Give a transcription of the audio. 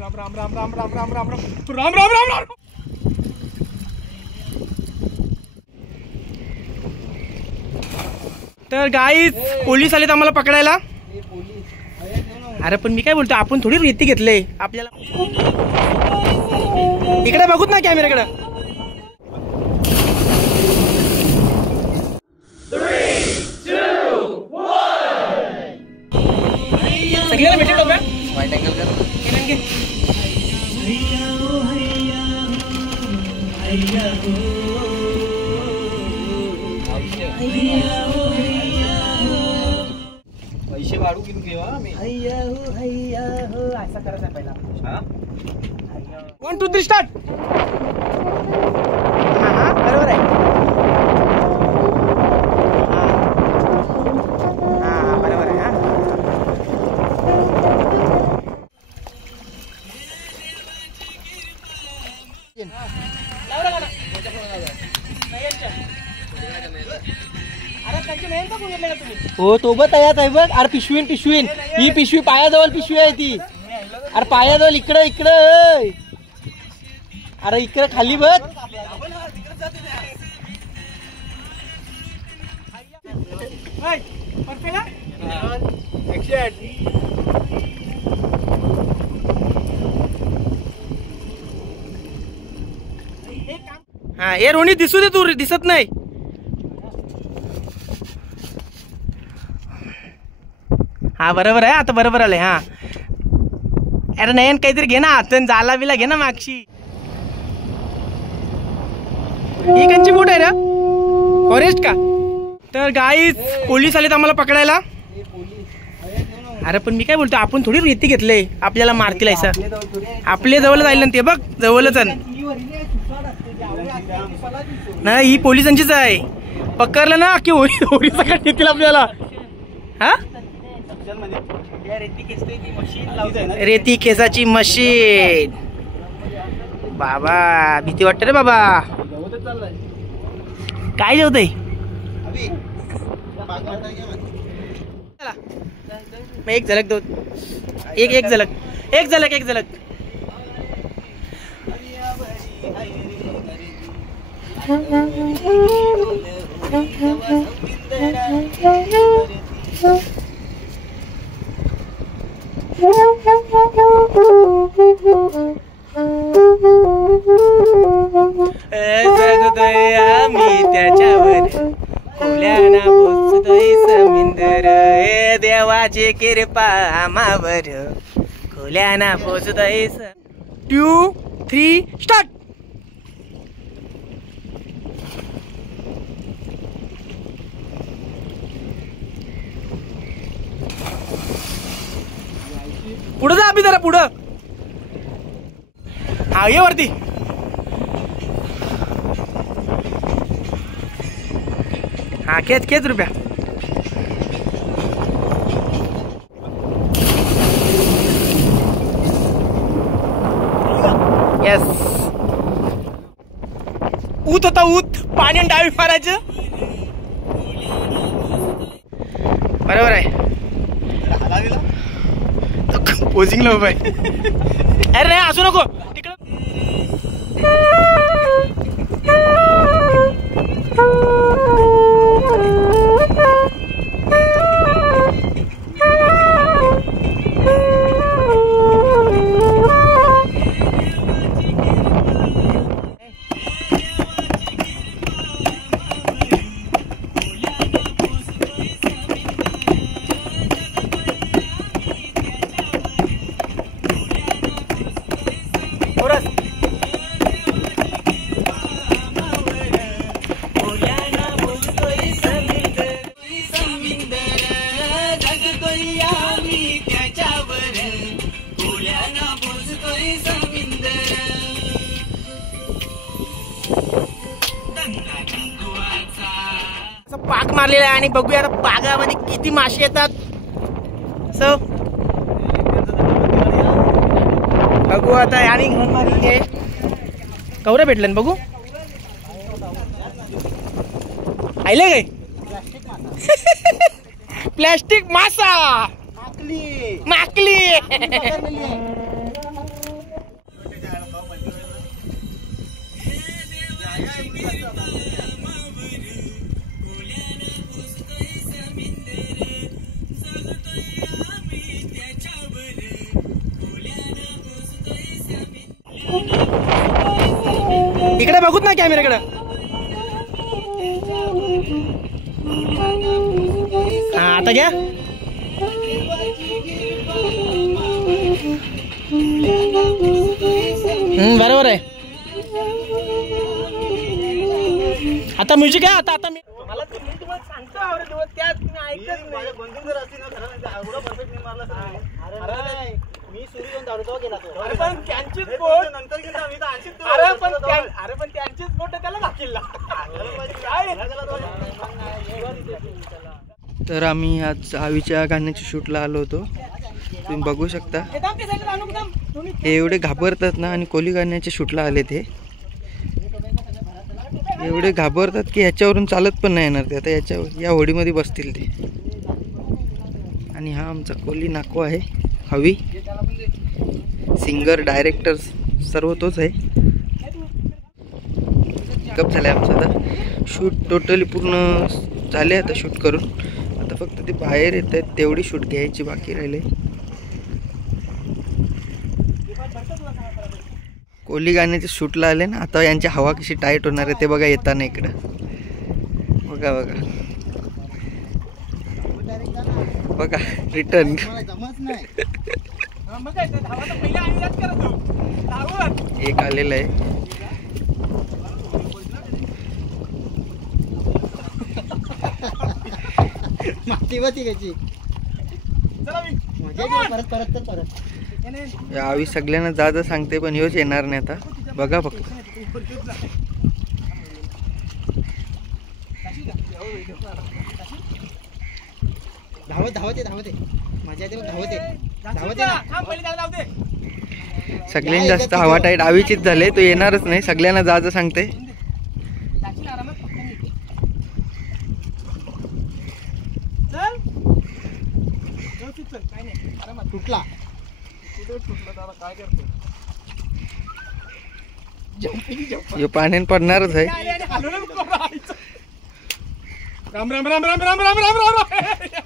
राम राम राम राम राम राम राम राम राम राम राम। तर guys police आलेत आम्हाला पकडायला। अरे पण मी काय बोलतो, आपण थोडी रेती घेतले आपल्याला। इकडे बघूत ना कॅमेराकडे। सगळ्याला भेटेल डोक्या वाईट अँगल कर पैसे वाढू घेऊन घेऊ आम्ही। असा करायचा पहिला। 1 2 3 स्टार्ट। हा बरोबर आहे। हा बरोबर आहे। हो तो बघ तयात आहे बघ। अरे पिशवीन पिशवीन ही पिशवी पायाजवळ पिशवी आहे ती। अरे पायाजवळ इकडे इकडे। अरे इकडे खाली बघ। हा हे रोणी दिसू दे, तू दिसत नाही। हा बरोबर आहे, आता बरोबर आले। हा अरे नयन काहीतरी घे ना हातन, जाला बिला घे ना मागशी। ही कंची बोट आहे रे, फॉरेस्ट का? तर गाईज पोलीस आलेत आम्हाला पकडायला। अरे पण मी काय बोलतो, आपण थोडी रेती घेतले आपल्याला मारतील ऐसा। आपल्या जवळ जाईल ना ते बघ, जवळच नाही। ही पोलिसांचीच आहे, पकडलं ना की होरी सकट येतील आपल्याला। हा रेती खेचाची मशीन। बाबा भीती वाटते रे बाबा। काय जेवतय? एक झलक दो, एक झलक, एक झलक, एक झलक। जगतोय आम्ही त्याच्यावर, खुल्याना पोचतोय समुंदर। देवाची कृपा आम्हावर, खुल्याना पोचतोय। 2 3 स्टार्ट। पुढे जा अभि, जरा पुढं। हा ये वरती। हा खेच खेच रुपया। यस ऊत होता, ऊत पाणी डावी मारायचं। बरोबर आहे। पोजिंग लो भाई। अरे नाही असू नको तिकडं। पाक मारलेला आहे आणि बघूया आता पागामध्ये किती मासे येतात। सो बघू आता आणि कवरे भेटलं बघू। आले काय प्लास्टिक मासा माकली इकडे बघूत ना कॅमेराकडे. हा आता घ्या. बरोबर आहे. आता म्युझिक आहे. आता मी मला तुम्हाला सांगतो आवडत त्यात तुम्ही ऐकत नाही. मी सुरू घेऊन दारू गेला तो. अरे पण त्यांचीच बोट नंतर गेला. अरे पण त्यांचीच बोट त्याला दाखिला. तर आम्ही आज आवीच्या गाण्याच्या शूटला आलो होतो. तुम्ही बघू शकता हे एवढे घाबरतात ना. आणि कोली गाण्याच्या शूटला आले ते एवढे घाबरतात की ह्याच्यावरून चालत पण नाही येणार ते. आता या होडीमध्ये बसतील ते. आणि हा आमचा कोली नाको आहे. हवी सिंगर डायरेक्टर सर्व तोच आहे. पिकअप झालं आहे आमचं. आता शूट टोटली पूर्ण झाले. आता शूट करून आता फक्त ते बाहेर येत आहेत तेवढी शूट घ्यायची बाकी राहिले. कोली गाण्याच्या शूटला आले ना. आता यांची हवा कशी टाईट होणार आहे ते बघा येताना इकडं. बघा बघा रिटर्न. एक आलेलं आहे. आवी सगळ्यांना जा सांगते पण ह्योच येणार नाही. आता बघा फक्त धावते मजा येते. सगळ्यांनी जास्त हवा टाईट आवीचीच झाले. तो येणारच नाही. सगळ्यांना जा सांगते. तुटला पाण्याने पडणारच आहे. राम राम राम राम राम राम राम राम.